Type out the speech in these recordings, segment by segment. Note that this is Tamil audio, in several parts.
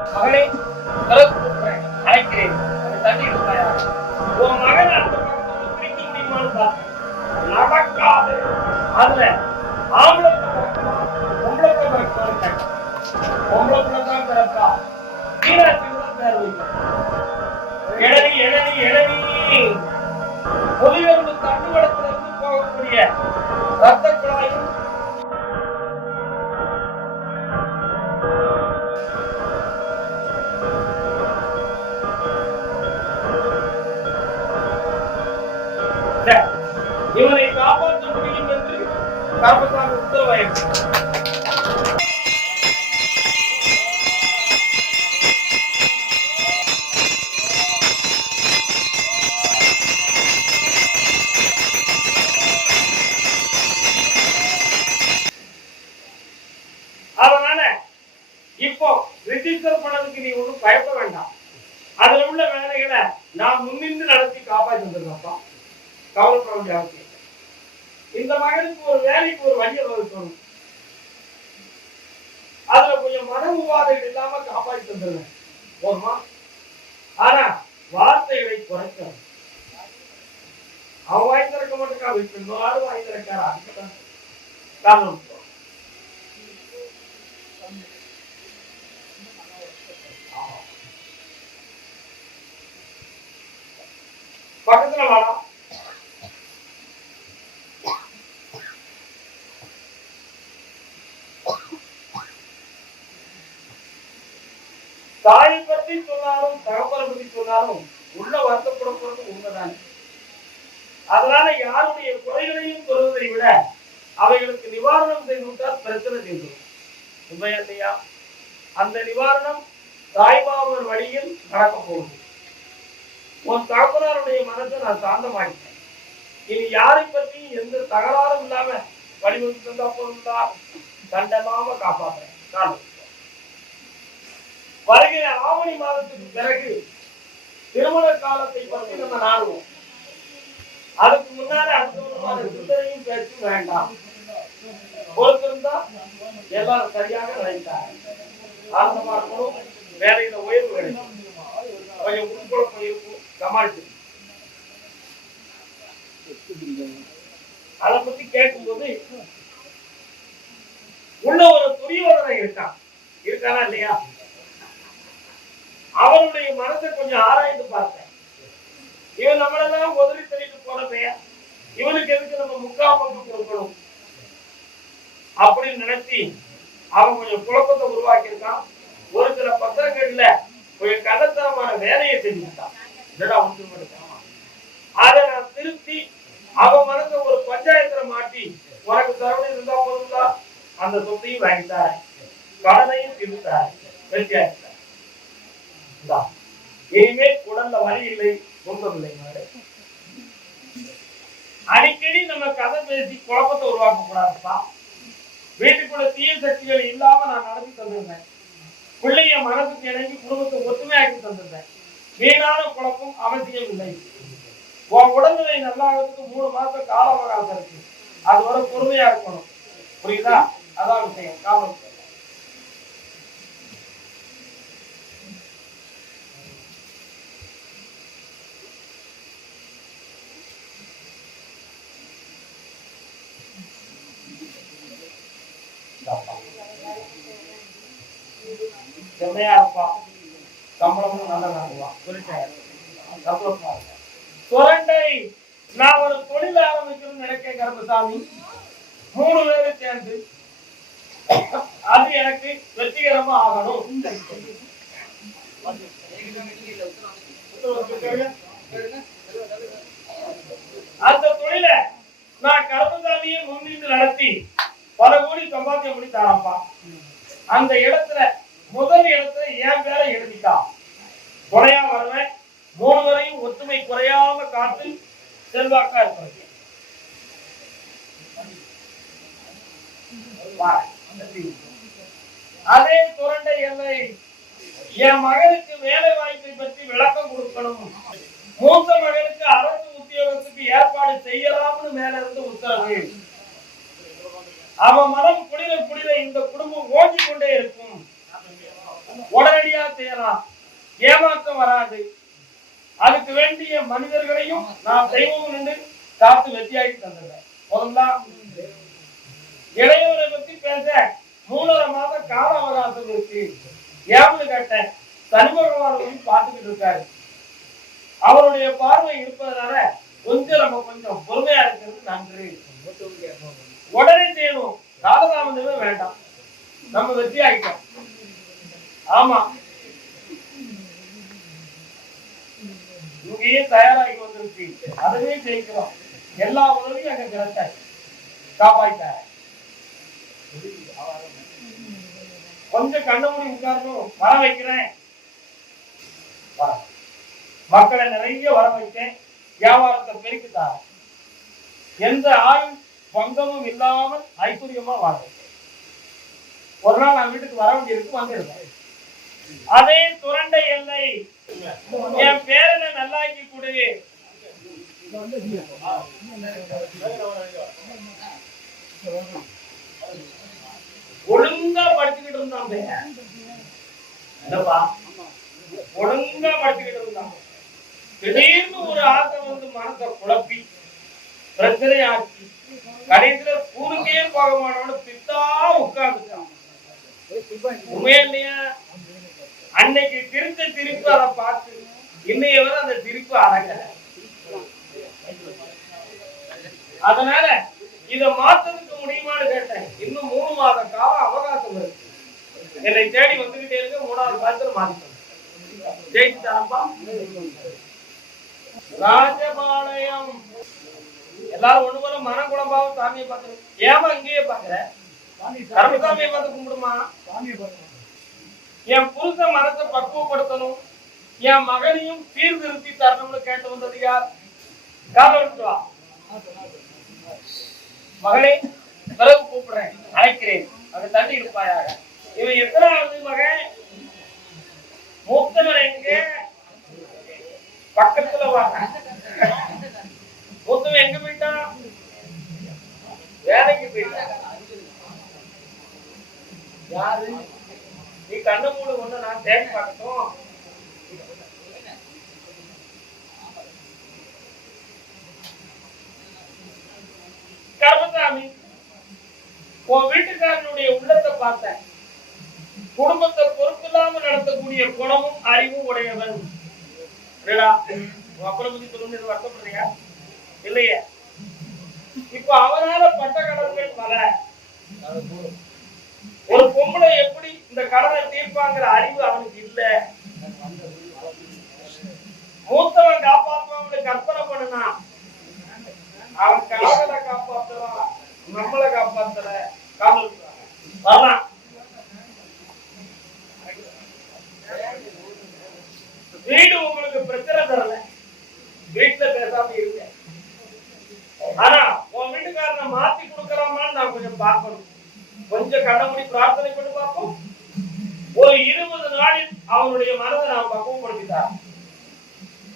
மகனே அழைக்கிறேன். தண்ணி இருக்காயா? உன் மகன் அந்த பக்கம் பிடிக்க முடியுமான்னு பார்த்தேன். நடக்காது. அதுல ஆம்பளை பொம்பளை பிறப்பான். பொம்பளை பிள்ளை தான் பிறப்பா. மீனாட்சி தான் பேர் வைக்கும். எழவி எழவி எழவி பொதுவெருந்து தண்டுவடத்திலிருந்து போகக்கூடிய ரத்த குழாயும் இவனை காப்பாற்ற முடியும் என்று கர்மசாமி உத்தரவாயிற்று. அதனால இப்போ ரிஜிஸ்டர் பண்ணதுக்கு நீ ஒன்றும் பயப்பட வேண்டாம். அதுல உள்ள வேலைகளை நான் முன்னின்று நடத்தி காப்பாற்றி வந்துருக்கப்பா. கவலைப்பட வேண்டிய அவசியம். இந்த மகனுக்கு ஒரு வேலைக்கு ஒரு வழியை வகுக்கணும். அதுல கொஞ்சம் மன உபாதைகள் இல்லாம காப்பாற்றி தந்துருவேன் போதுமா? ஆனா வார்த்தைகளை குறைக்கணும். அவன் வாய் திறக்க மாட்டேக்கா, வீட்டு யாரும் வாய் திறக்காரா? காரணம் பக்கத்துல வாடா. தாயை பற்றி சொன்னாலும் தகப்பனை பற்றி சொன்னாலும் உள்ள வருத்தப்படப்படுறது உண்மைதான். அதனால யாருடைய குறைகளையும் சொல்வதை விட அவைகளுக்கு நிவாரணம் செய்துவிட்டால் பிரச்சனை செய்து உண்மையா இல்லையா? அந்த நிவாரணம் தாய்மாமன் வழியில் நடக்க போகுது. உன் தகப்பனாருடைய மனத்தை நான் சாந்தமாக்கிட்டேன். இனி யாரை பற்றியும் எந்த தகராறும் இல்லாம வழிவகுத்து தந்தா போதும்டா. தண்டமாம காப்பாற்றுறேன். வருகிற ஆவணி மாதத்துக்கு பிறகு திருமண காலத்தை பற்றி நம்ம நாடுவோம். அதுக்கு முன்னால அடுத்த சிந்தனையும் பேச்சு வேண்டாம். பொறுத்திருந்தா எல்லாரும் சரியாக நினைத்தாங்க. ஆரம்பமா இருக்கணும், வேலையில உயர்வு கிடைக்கும், கொஞ்சம் உட்குழப்பம் இருக்கும், சமாளிச்சு. அதை பத்தி கேட்கும்போது உள்ள ஒரு துரியோதனை இருக்கானா இல்லையா? அவனுடைய மனசை கொஞ்சம் ஆராய்ந்து பார்த்தேன். இவன் நம்மளெல்லாம் உதவி தள்ளிட்டு போனப்ப இவனுக்கு எதுக்கு நம்ம முக்காமத்து கொடுக்கணும் அப்படின்னு நினைச்சு அவன் கொஞ்சம் குழப்பத்தை உருவாக்கியிருக்கான். ஒரு சில பத்திரங்கள்ல கொஞ்சம் கள்ளத்தனமான வேலையை செஞ்சுட்டான். அதை நான் திருத்தி அவன் மனசை ஒரு பஞ்சாயத்துல மாட்டி உனக்கு தரணும் இருந்தா போதுங்களா, அந்த சொத்தையும் வாங்கிட்டார், கடனையும் திருத்தார், வெற்றியாகிட்டார். இனிமேல் உடல்ல வலி இல்லை, துன்பம் இல்லை. அடிக்கடி நம்ம கதை பேசி குழப்பத்தை உருவாக்க கூடாதுப்பா. வீட்டுக்குள்ள தீய சக்திகள் இல்லாம நான் நடத்தி தந்திருந்தேன். பிள்ளைய மனசுக்கு இணங்கி குடும்பத்தை ஒத்துமையாக்கி தந்திருந்தேன். வீணான குழப்பம் அவசியம் இல்லை. உன் உடல்நிலை நல்லாகிறதுக்கு 3 மாசம் கால அவகாசம் இருக்கு. அது வரை பொறுமையா இருக்கணும். புரியுதா? அதான் விஷயம். காலம் செம்மையா இருப்பா. சம்பளமும் நல்லா வாங்குவான். சுரண்டை நான் ஒரு தொழில் ஆரம்பிக்கணும்னு நினைக்க கருப்பசாமி. 3 பேரை சேர்ந்து அது எனக்கு வெற்றிகரமா ஆகணும். அந்த தொழிலை நான் கருப்பசாமியை முன்னின்று நடத்தி பல கோடி சம்பாத்தியம் பண்ணி தரப்பா. அந்த இடத்துல முதல் இடத்துல என் பேரை எழுதிட்டா குறையா வருவேன். 3 வரையும் ஒத்துமை குறையாம காத்து செல்வாக்கா இருப்பது. அதே சுரண்டை எல்லை என் மகனுக்கு வேலை வாய்ப்பை பற்றி விளக்கம் கொடுக்கணும். மூத்த மகனுக்கு அரசு உத்தியோகத்துக்கு ஏற்பாடு செய்யலாம்னு மேல இருந்து உத்தரவு. அவன் மனம் குளிர குளிர இந்த குடும்பம் ஓடிக்கொண்டே இருக்கும். உடனடியா செய்யலாம், ஏமாற்றம் வராது. அதுக்கு வேண்டிய மனிதர்களையும் நான் தெய்வம் நின்று காத்து வெற்றியாகி தந்துடுறேன். முதல்ல இளையவரை பத்தி பேச 3.5 மாத கால அவகாசம் இருக்கு. ஏன்னு கேட்டேன். சனி பகவான் பார்த்துக்கிட்டு இருக்காரு. அவருடைய பார்வை இருப்பதனால கொஞ்சம் பொறுமையா இருக்கிறது நன்று. உடனே செய்யணும், காலதாமதமே வேண்டாம். நம்ம வெற்றி ஆகிட்டோம். ஆமா, இங்கேயே தயாராகி வந்துருச்சு. அதுவே ஜெயிக்கிறோம். எல்லா உதவியும் அங்க கிடைச்ச காப்பாற்ற. கொஞ்சம் கண்ண மூடி உட்காரணும். வர வைக்கிறேன். மக்களை நிறைய வர வைத்தேன். வியாபாரத்தை பெருக்கிட்டார். எந்த ஆயுள் பங்கமும் இல்லாமல் ஐஸ்வர்யமா வாழ வைத்தேன். ஒரு நாள் நான் வீட்டுக்கு வர வேண்டியிருக்கு, வந்திருக்கேன். அதே துரண்டை எல்லை என் பேரனை நல்லாக்கி கொடு. ஒழுங்கா படிச்சுக்கிட்டு இருந்தான். ஒழுங்கா படிச்சுக்கிட்டு இருந்தான். திடீர்னு ஒரு ஆசை வந்து மனத்தை குழப்பி பிரச்சனை ஆச்சு. கடைசியில ஊருக்கே போக மாட்டோம்னு பித்தா உட்கார்ந்துட்டான். உண்மையா இல்லையா? அன்னைக்கு திருப்பு அதை பார்த்து இன்னைய வரை அந்த திருப்பு அடங்க. அதனால இதை மாற்றத்துக்கு முடியுமான்னு கேட்டேன். இன்னும் 3 மாத காலம் அவகாசம் இருக்கு. என்னை தேடி வந்துகிட்டே இருக்க. 3வது மாதத்துல மாறிட்டோம். ஜெயிச்சுட்டாரப்பா. ராஜபாளையம் எல்லாரும் ஒண்ணு போல மனக்குழம்பாவும் சாமியை பார்த்து. ஏமா இங்கேயே பாக்குற? கருமசாமியை பார்த்து கும்பிடுமா? என் புருஷ மனத்தை பக்குவப்படுத்தணும், என் மகனையும் சீர்திருத்தி தரணும்னு கேட்டு வந்தது யார்? காவல்துவா மகளே, பிறகு கூப்பிடுறேன், அழைக்கிறேன், அதை தள்ளி இருப்பாயாக. இவன் எத்தனாவது மகன்? மூத்தவன் எங்க? பக்கத்துல வாங்க. மூத்தவன் எங்க போயிட்டான்? வேலைக்கு போயிட்டான். யாரு? நீ கண்ண மூடு ஒண்ணு நான் தேடி பார்க்கட்டும். கர்மசாமி, உன் வீட்டுக்காரனுடைய உள்ளத்தை பார்த்தேன். குடும்பத்தை பொறுப்பில்லாம நடத்தக்கூடிய குணமும் அறிவும் உடையவன். அப்புறம் பத்தி சொல்லு, வருத்தப்படுறியா? இல்லையே. இப்ப அவனால பட்ட கடன்கள் பல. ஒரு பொம்பளை எப்படி இந்த கடனை தீர்ப்பாங்கிற அறிவு அவனுக்கு இல்ல. மூத்தவன் காப்பாற்றுவான்னு கற்பனை பண்ணுனா அவன் காதலை காப்பாற்றுவான், நம்மளை காப்பாத்தல. காதல் வரலாம். வீடு உங்களுக்கு பிரச்சனை தரல, வீட்டுல பேசாம இருங்க. ஆனா உன் வீட்டுக்காரனை மாத்தி கொடுக்கலாமான்னு நான் கொஞ்சம் பார்க்கணும். கொஞ்சம் கடவுளை பிரார்த்தனை பண்ணி பார்ப்போம். ஒரு 20 நாளில் அவனுடைய மனதை நான் பக்குவப்படுத்திட்டார்.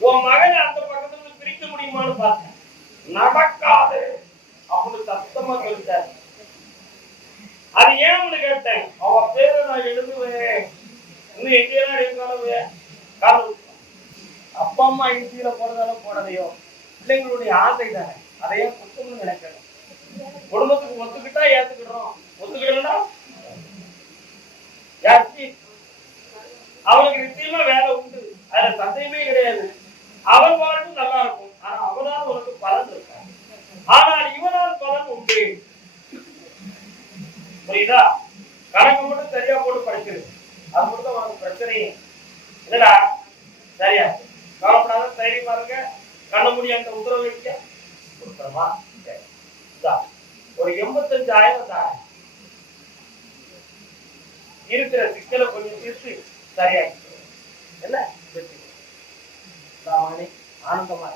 உன் மகனை அந்த பக்கத்துல பிரிக்க முடியுமான்னு பார்த்தேன். நடக்காது அப்படின்னு சத்தமா சொல்லிட்டார். அது ஏன்னு கேட்டேன். அவன் பேரை நான் எழுதுவேன். இன்னும் எங்கேயெல்லாம் எழுதாலும் காரணம் அப்பா அம்மா இன்சியில போறதாலும் போனதையோ பிள்ளைங்களுடைய ஆசை தானே. அதையே குத்தம்னு நினைக்கணும். குடும்பத்துக்கு ஒத்துக்கிட்டா ஏத்துக்கிடுறோம், ஒத்துக்கிடா யாச்சி அவனுக்கு நிச்சயமா வேலை உண்டு. அதுல சந்தேகமே கிடையாது. அவன் வாழ்வு நல்லா இருக்கும். ஆனா அவனால் உனக்கு பலன் இருக்காது. ஆனால் இவனால் பலன் உண்டு. புரியுதா? கணக்கு மட்டும் சரியா போட்டு படிக்கிறது, அது மட்டும் தான் உனக்கு பிரச்சனையே இல்லடா. சரியா? கவலைப்படாத, தைரியமா இருக்க. கண்ண முடிய அந்த உத்தரவு வைக்க கொடுத்துறமா. ஒரு 85,000 தான் இருக்கிற சிக்கலை கொஞ்சம் தீர்த்து சரியாயிடுச்சு. என்ன ஆனந்தமா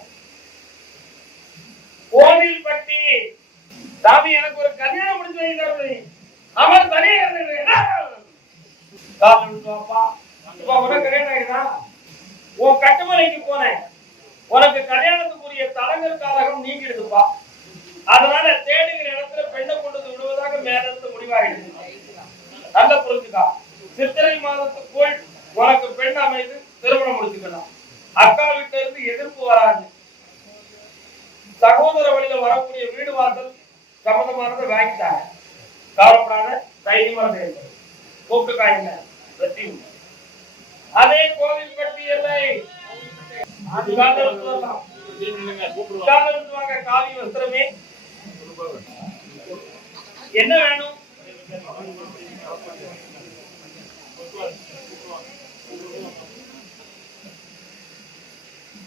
கோவில்பட்டி சாமி எனக்கு ஒரு கல்யாணம் முடிஞ்சு வைக்கிறது. அவன் தனியா கல்யாணம் ஆகிதா? உன் கட்டுமலைக்கு போனேன். உனக்கு கல்யாணத்துக்குரிய தலைவர் காலகம் நீங்கிடுதுப்பா. அதனால தேடுகிற இடத்துல பெண்ணை கொண்டு விடுவதாக மேலிருந்து முடிவாயிடுது. நல்ல புரிஞ்சுக்கா. சித்திரை மாதத்துக்குள் காவி வஸ்திரமே என்ன வேணும்?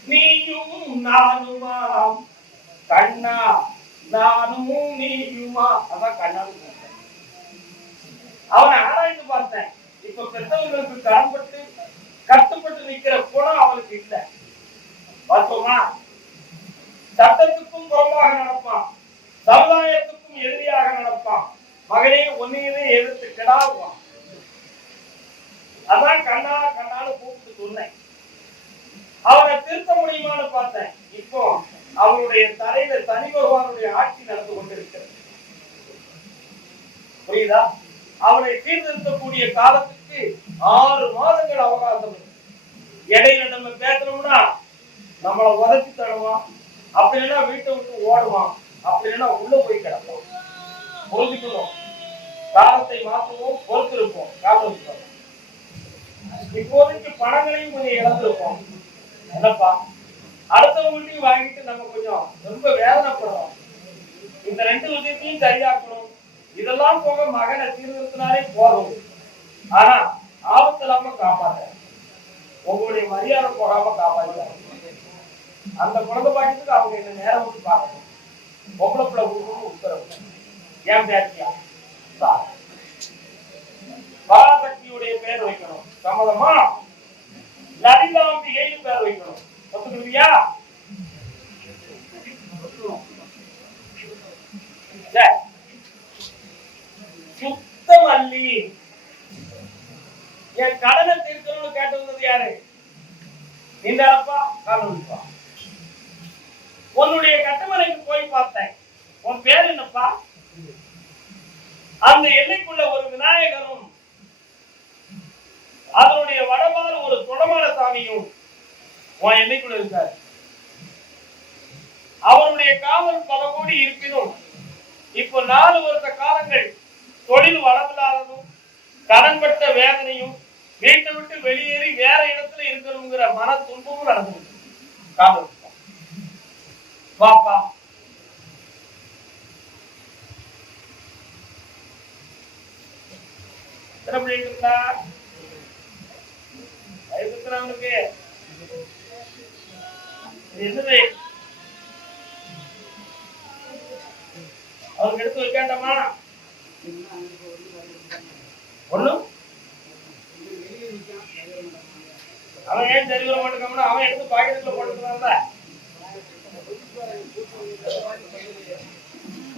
நீயும் நானுமாம் கண்ணா, நானும் நீயுமா. அதான் கண்ணாடி. அவனை ஆராய்ந்து பார்த்தேன். இப்ப பெற்றவர்களுக்கு கடன்பட்டு கட்டுப்பட்டு நிக்கிற குணம் அவனுக்கு இல்ல. பார்த்தோமா, சட்டத்துக்கும் புறம்பாக நடப்பான், சமுதாயத்துக்கும் எதிரியாக நடப்பான். மகனே ஒன்னையே எதிர்த்து கிடாவான். அதான் கண்ணா கண்ணான்னு கூப்பிட்டு சொன்னேன். அவனை திருத்த முடியுமான்னு பார்த்தேன். இப்போ அவனுடைய தலையில சனி பகவானுடைய ஆட்சி நடந்து கொண்டிருக்கிறது. புரியுதா? அவனை சீர்திருத்தக்கூடிய காலத்துக்கு 6 மாதங்கள் அவகாசம். இடையில நம்ம பேசணும்னா நம்மளை உதச்சி தருவான், அப்படி இல்லைன்னா வீட்டை விட்டு ஓடுவான், அப்படி இல்லைன்னா உள்ள போய் கிடப்போம். புரிஞ்சுக்கணும். காலத்தை மாற்றுவோம், பொறுத்திருப்போம். காலம் இப்போதைக்கு பணங்களையும் கொஞ்சம் இழந்திருப்போம். என்னப்பா, அடுத்தவங்கள்ட்டையும் வாங்கிட்டு நம்ம கொஞ்சம் ரொம்ப வேதனைப்படுறோம். இந்த 2 விஷயத்தையும் சரியாக்கணும். இதெல்லாம் போக மகனை சீர்திருத்தினாலே போதும். ஆனா ஆபத்து இல்லாம காப்பாற்ற, உங்களுடைய மரியாதை போகாம காப்பாற்ற. அந்த குழந்தை பாக்கியத்துக்கு அவங்க என்ன நேரம் வந்து பார்க்கணும். பொம்பளை பிள்ளை கொடுக்கணும் உத்தரவு. ஏன் பேசியா பராசக்தியுடைய பேர் வைக்கணும். சம்மதமா? லலிதாம்பிகையும் பேர் வைக்கணும். ஒத்துக்கிறியா? சுத்தமல்லி. என் கடனை தீர்க்கணும்னு கேட்டு வந்தது யாரு? நீந்தாப்பா. காரணப்பா, உன்னுடைய கட்டுமனைக்கு போய் பார்த்தேன். உன் பேர் என்னப்பா? அந்த எல்லைக்குள்ள ஒரு விநாயகரும் அதனுடைய வடமாறு ஒரு குடமான சாமியும் உன் எல்லைக்குள்ள இருக்காரு. அவருடைய காவல் பல கோடி இருப்பினும் இப்போ 4 வருஷ காலங்கள் தொழில் வளமில்லாததும் கடன்பட்ட வேதனையும் வீட்டை விட்டு வெளியேறி வேற இடத்துல இருக்கணுங்கிற மன துன்பமும் நடந்து காவல் பாப்பா. அவனுக்கு என்னது அவனுக்கு எடுத்து வைக்காண்டாமா? ஒண்ணும் அவன் ஏன் சரி வர மாட்டேங்காம அவன் எடுத்து பாக்கெட்டுல போட்டுக்கிறான்ல.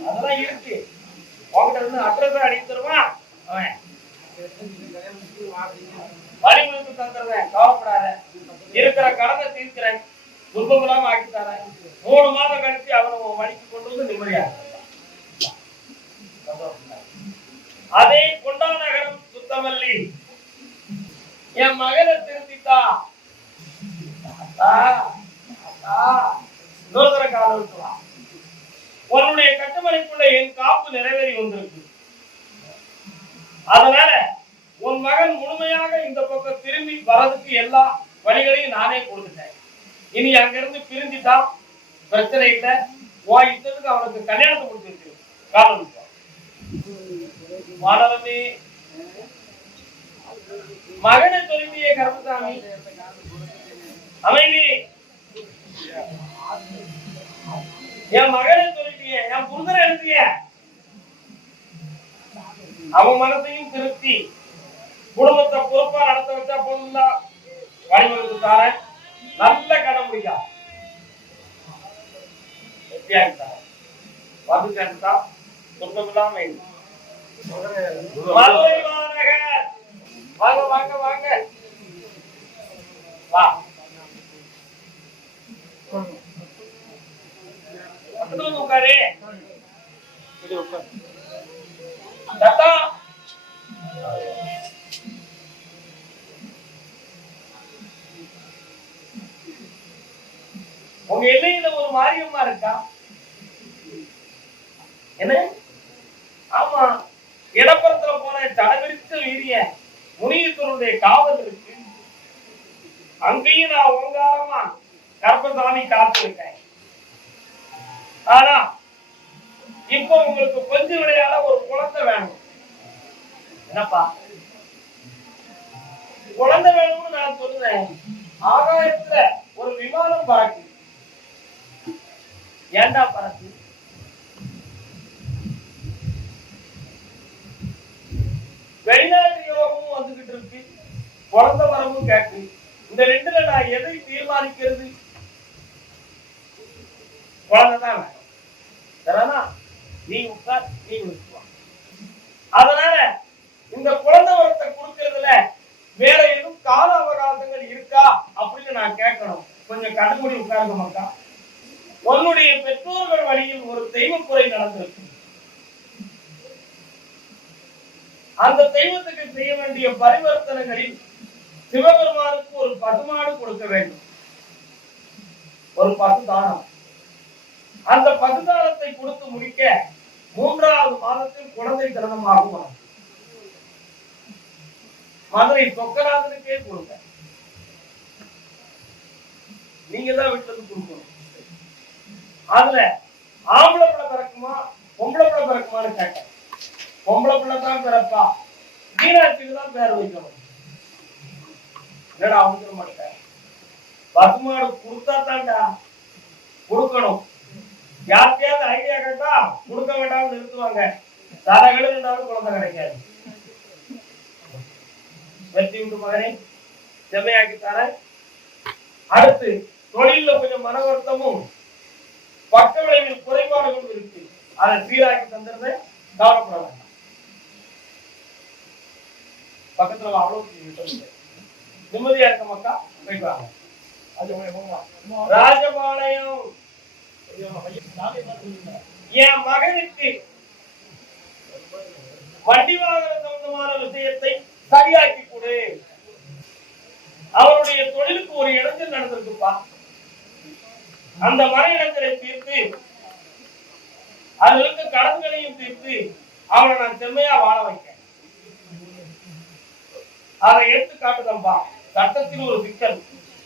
அதெல்லாம் இருக்கு. உங்ககிட்ட இருந்து அட்ரஸ் அடித்து தருவான். அவன் வழிமுறைக்கு தந்துடுறேன், கவலைப்படாத. இருக்கிற கடனை தீர்க்கிறேன், துன்பம் இல்லாம ஆக்கி தரேன். 3 மாதம் கழிச்சு அவனை வழிக்கு கொண்டு வந்து நிம்மதியா. அதே கொண்டா நகரம் சுத்தமல்லி என் மகனை திருத்தித்தா. காலம் இருக்கலாம். உன்னுடைய கட்டுமனைக்குள்ள என் காப்பு நிறைவேறி வந்திருக்கு. அதனால உன் மகன் முழுமையாக இந்த பக்கம் திரும்பி வரதுக்கு எல்லா வழிகளையும் நானே கொடுத்துட்டேன். இனி அங்கிருந்து பிரிஞ்சுட்டான், பிரச்சனை இல்லை. உன் இஷ்டத்துக்கு அவனுக்கு கல்யாணத்தை கொடுத்துருக்கு. காரணம் மாணவமே, மகனை சொல்லிட்டியே கருப்பசாமி, அமைதி. என் மகனை சொல்லிட்டியே, என் புருஷனை எடுத்திய. அவன் மனசையும் திருப்தி குடும்பத்தை பொறுப்பா நடத்த வச்சா போதும்ல. வழிவகுத்து தாரேன், நல்ல கடன் முடியா வந்து சேர்ந்தா சொந்தமில்லாம மதுரை மாநகர். வாங்க வாங்க வாங்க வா. உட்காரு. உங்க எல்லையில ஒரு மாரியம்மா இருக்கா? என்ன? ஆமா, இடப்புறத்துல போன தடவிடிச்ச வீரிய முனியத்தருடைய காவல் இருக்கு. அங்கேயும் நான் ஓங்காரமா கருப்பசாமி காத்திருக்கேன். ஆனா இப்போ உங்களுக்கு கொஞ்சம் விளையாட ஒரு குழந்தை வேணும். என்னப்பா குழந்தை வேணும்னு நான் சொல்லுறேன். ஆகாயத்துல ஒரு விமானம் பறக்கு. ஏண்டா பறக்கு? வெளிநாட்டு யோகமும் வந்துகிட்டு இருக்கு, குழந்தை வரமும் கேட்டு. இந்த ரெண்டுல நான் எதை தீர்மானிக்கிறது? குழந்தைதான் வேணும். நீ உட்கார், நீ விட்டுவா. அதனால இந்த குழந்தை வரத்தை கொடுக்கறதுல வேற எதுவும் கால அவகாசங்கள் இருக்கா அப்படின்னு நான் கேட்கணும். கொஞ்சம் கண்டுபிடி உட்கார்ந்து மக்கா. உன்னுடைய பெற்றோர்கள் வழியில் ஒரு தெய்வ குறை நடந்திருக்கு. அந்த தெய்வத்துக்கு செய்ய வேண்டிய பரிவர்த்தனைகளில் சிவபெருமானுக்கு ஒரு பசுமாடு கொடுக்க வேண்டும், ஒரு பசுதானம். அந்த பசுதானத்தை கொடுத்து முடிக்க 3வது மாதத்தில் குழந்தை திறனமாகும். மதுரை சொக்கநாதனுக்கே கொடுங்க. நீங்க தான் விட்டது கொடுக்கணும். அதுல ஆம்பளை பிள்ளை பிறக்குமா பொம்பளை பிள்ளை பிறக்குமான்னு கேட்டேன். பொம்பளை பிள்ளை தான் பிறப்பா, மீனாட்சிக்கு தான் பேர் வைக்கணும். என்னடா அவசர மாட்டேன், பசுமாடு கொடுத்தா தான்டா கொடுக்கணும். யாருக்கையாவது ஐடியா கேட்டா கொடுக்க வேண்டாம்னு நிறுத்துவாங்க. தரகள் இருந்தாலும் குழந்தை கிடைக்காது. வெற்றி விட்டு மகனை செம்மையாக்கி தர. அடுத்து தொழில கொஞ்சம் மன வருத்தமும் பக்க விளைவில் குறைபாடுகளும் இருக்கு. அதை சீராக்கி தந்துருந்த கவலைப்பட வேண்டாம். பக்கத்துல அவ்வளவு நிம்மதியா இருக்க மக்கா போயிட்டு வாங்க. ராஜபாளையம் என் மகனுக்கு வண்டி வாகன சம்பந்தமான விஷயத்தை சரியாக்கி கொடு. அவருடைய தொழிலுக்கு ஒரு இடைஞ்சல் நடந்திருக்குப்பா. அந்த மன இடைஞ்சலை தீர்த்து அதுல இருக்க கடன்களையும் தீர்த்து அவனை நான் செம்மையா வாழ வைக்க. அதை எடுத்து காட்டுதம்பா. சட்டத்தில் ஒரு சிக்கல்,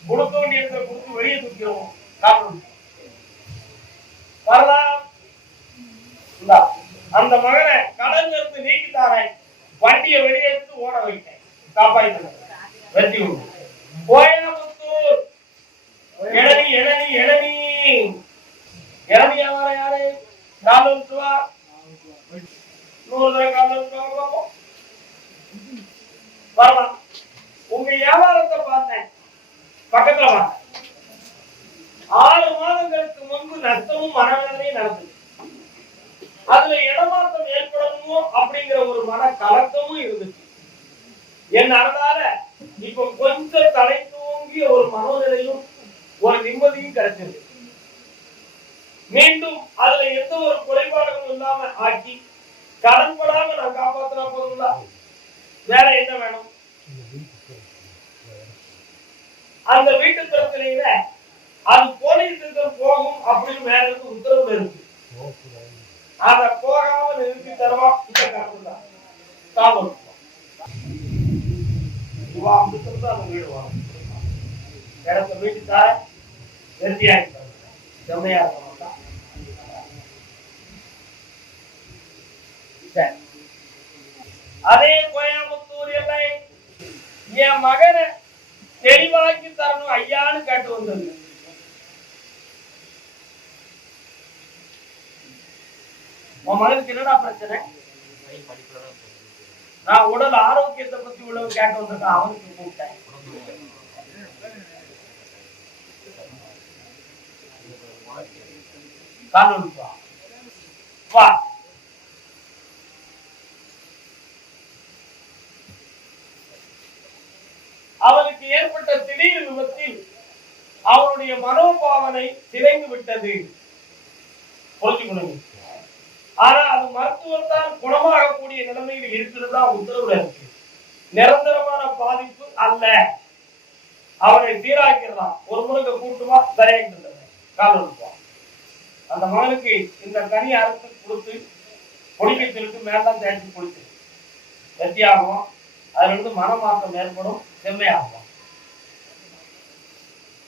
கொடுக்க வேண்டிய இடத்துல கொடுத்து வெளியே தூக்கிறோம். காட்டணும் வரலாம். அந்த மகனை கடன் இருந்து நீக்கித்தாரேன், வண்டியை வெளியேற்று ஓட வைத்தேன், காப்பாற்றி வெற்றி உண்டு. கோயம்புத்தூர் இளநீ இளநீ இளநீ இளநீ வியாபாரம் யாரு? 4 ரூபா 100 ரூபாய் வரலாம். உங்க வியாபாரத்தை பார்த்தேன், பக்கத்துல வாங்க. 6 மாதங்களுக்கு முன்பு நஷ்டமும் மனவேதனையும் நடந்தது. அதுல இடமாற்றம் ஏற்படணுமோ அப்படிங்கிற ஒரு மன கலக்கமும் இருந்துச்சு. அதனால இப்ப கொஞ்சம் தலை தூங்கிய ஒரு மனோநிலையும் ஒரு நிம்மதியும் கிடைச்சது. மீண்டும் அதுல எந்த ஒரு குறைபாடுகளும் இல்லாம ஆக்கி கடன்படாம நான் காப்பாத்தினா போதுங்களா? வேற என்ன வேணும்? அந்த வீட்டு பிரச்சனையில அது போலீஸுக்கு போகும் அப்படின்னு வேற இருக்கு, உத்தரவு இருக்கு. அத போகாம நிறுத்தி தருவா. இந்த கருத்து தான் தாமம். இடத்த வீட்டுக்கார வெற்றியாக்கி செம்மையா இருக்க மாட்டான். அதே கோயம்புத்தூர் எல்லை என் மகனை தெளிவாக்கி தரணும் ஐயான்னு கேட்டு வந்தது. உன் மகனுக்கு என்னடா பிரச்சனை? நான் உடல் ஆரோக்கியத்தை பத்தி உள்ளவங்க கேட்க வந்திருக்கேன். அவனுக்கு கூப்பிட்டேன். வா. அவனுக்கு ஏற்பட்ட திடீர் விபத்தில் அவனுடைய மனோபாவனை சிதைந்து விட்டது. புரிஞ்சுக்கணும். ஆனா அது மருத்துவத்தால் குணமாகக்கூடிய நிலைமையில் இருக்கிறதா உத்தரவுல இருக்கு. நிரந்தரமான பாதிப்பு அல்ல. அவனை சீராக்கிறதான். ஒரு முறைக்கு கூட்டுவா சரியாகிட்டு கால் எடுப்போம். அந்த மகனுக்கு இந்த கனி அறுத்து கொடுத்து பொடிக்க சொல்லிட்டு மேலாம் தேய்ச்சி கொடுத்து வெற்றியாகும். அதுல இருந்து மனமாற்றம் ஏற்படும், செம்மையாகும்.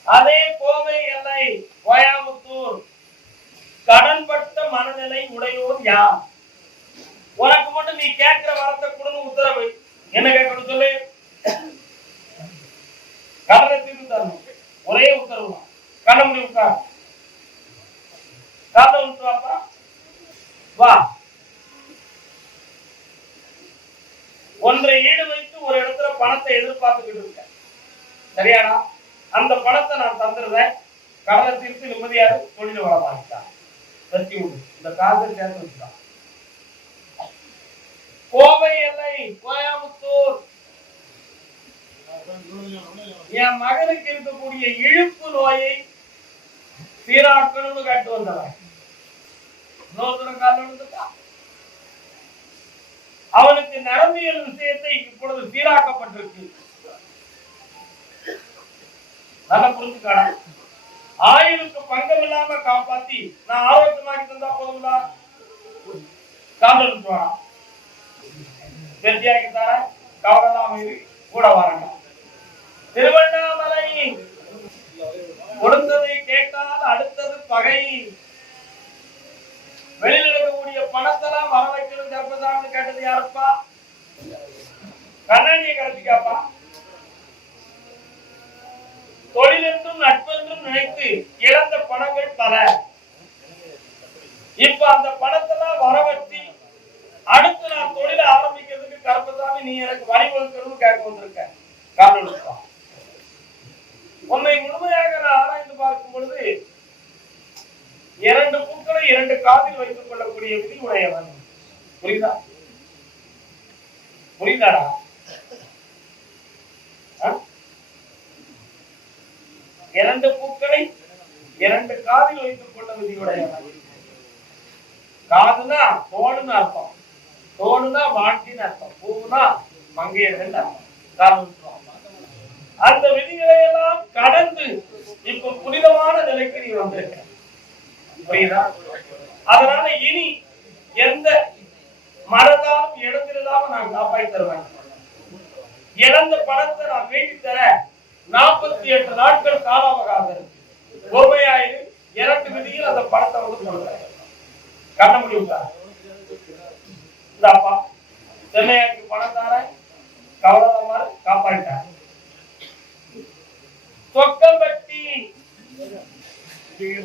அதே கோவை எல்லை கோயம்புத்தூர் கடன்பட்ட மனநிலை உடையோர் யார்? உனக்கு மட்டும் நீ கேட்கிற வரத்தை கொடுன்னு உத்தரவு. என்ன கேட்கணும் சொல்லு. கடனை தீர்த்து தரணும். ஒரே உத்தரவு தான். கண்ண முடிவுக்கா காரணம் விட்டுவாப்பா வா. ஒன்றை ஈடு வைத்து ஒரு இடத்துல பணத்தை எதிர்பார்த்துக்கிட்டு இருக்க. சரியானா? அந்த பணத்தை நான் தந்துடுறேன். கடனை தீர்த்து நிம்மதியாக தொழில் வளமாக்கிட்டான். வெற்றி உண்டு. இந்த காசை சேர்த்து வச்சுட்டான். கோவை எல்லை கோயம்புத்தூர் என் மகனுக்கு இருக்கக்கூடிய இழுப்பு நோயை சீராக்கணும்னு கேட்டு வந்தவன் இன்னொருத்தரம் கால விழுந்துட்டான். அவனுக்கு நரம்பியல் விஷயத்தை இப்பொழுது சீராக்கப்பட்டிருக்கு. நல்லா புரிஞ்சுக்கான ஆயுளுக்கு பங்கம் இல்லாம காப்பாத்தி நான் ஆரோக்கியமாக்கி தந்தா போதுங்களா? காதல் வெற்றியாக்கி தர கவனம் கூட வரங்க. திருவண்ணாமலை கொடுத்ததை கேட்டால் அடுத்தது பகை. வெளியில் இருக்கக்கூடிய பணத்தெல்லாம் வர வைக்கணும் கர்ப்பசாமி கேட்டது யாருப்பா? கண்ணாடியை கரைச்சிக்காப்பா. தொழிலென்றும் நட்பென்றும் நினைத்து இழந்த பணங்கள் பல. இப்ப அந்த பணத்தெல்லாம் வர வச்சு அடுத்து நான் தொழிலை ஆரம்பிக்கிறதுக்கு கர்ப்பசாமி நீ எனக்கு வழிவகுக்கணும்னு கேட்க வந்திருக்க. காரணம் உன்னை முழுமையாக நான் ஆராய்ந்து பார்க்கும் பொழுது 2 பூக்களை 2 காதில் வைத்துக் கொள்ளக்கூடிய விதி உடையவன். புரியுதா? புரியுதாடா? 2 பூக்களை 2 காதில் வைத்துக் கொள்ள விதி உடையவன். காதுனா தோணுன்னு அர்த்தம். தோணுனா வாழ்க்கைன்னு அர்த்தம். பூவுனா மங்கையர்கள் அர்த்தம். அந்த விதிகளை எல்லாம் கடந்து இப்ப புனிதமான நிலைக்கு நீ வந்திருக்க. புரியுதா? அதனால இனி எந்த மரதாலும் இடத்திலாம நான் காப்பாற்றி தருவேன். இழந்த பணத்தை நான் மீட்டி தர 48 நாட்கள் கால அவகாசம் இருக்கு. பொறுமையாயிரு. 2 விதியில் அந்த பணத்தை வந்து கொடுக்குறேன். கண்ண முடியுங்களா? இந்தாப்பா சென்னையாக்கு பணம் தார கவனமா காப்பாற்ற. சொக்கம் கட்டி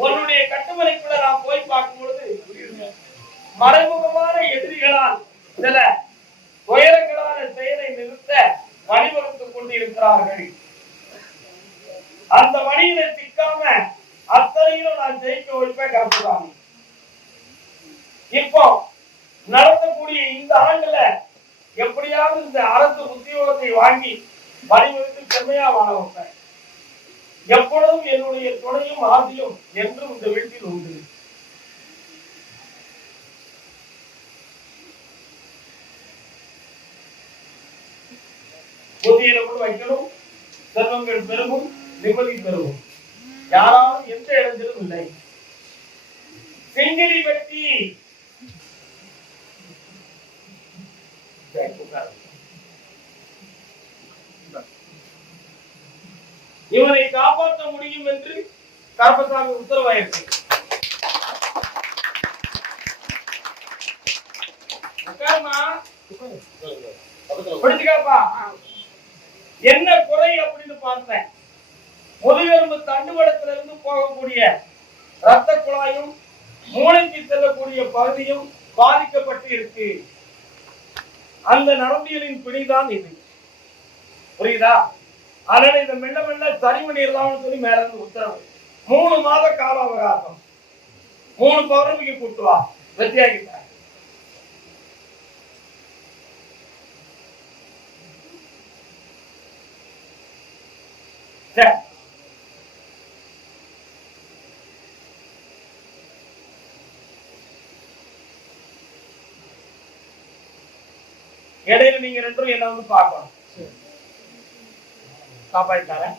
உன்னுடைய கட்டுமனைக்குள்ள நான் போய் பார்க்கும் பொழுது மறைமுகமான எதிரிகளால் சில துயரங்களான செயலை நிறுத்த வழிவகுத்துக் கொண்டிருக்கிறார்கள். அந்த வழியில சிக்காம அத்தனையிலும் நான் ஜெயிக்க வைப்பேன் கருப்புசாமி. இப்போ நடத்தக்கூடிய இந்த ஆண்டுல எப்படியாவது இந்த அரசு உத்தியோகத்தை வாங்கி வழிவகுத்து செம்மையா வாழ வைப்பேன். எப்பொழுதும் என்னுடைய துணையும் ஆசையும் என்றும் இந்த வீட்டில் உண்டு. புதிய வைக்கணும். செல்வங்கள் பெருகும், நிம்மதி பெருகும். யாராலும் எந்த இடத்திலும் இல்லை. செங்கிலி பற்றி இவனை காப்பாற்ற முடியும் என்று கருப்பசாமி உத்தரவாயிருக்கு. என்ன குறை அப்படின்னு பார்த்தேன். முதுகெலும்பு தண்டுவடத்திலிருந்து போகக்கூடிய ரத்த குழாயும் மூளைக்கு செல்லக்கூடிய பகுதியும் பாதிக்கப்பட்டு இருக்கு. அந்த நரம்பியலின் பிடிதான் இது. புரியுதா? அதனால இதை மெல்ல மெல்ல சரி பண்ணிடலாம்னு சொல்லி மேல இருந்து உத்தரவு. 3 மாத கால அவகாசம். 3 பௌர்ணமிக்கு கூட்டு வா. வெற்றியாகிட்ட இடையில நீங்க 2 என்ன வந்து பார்க்கணும். காப்பாற்றிட்டாரன்.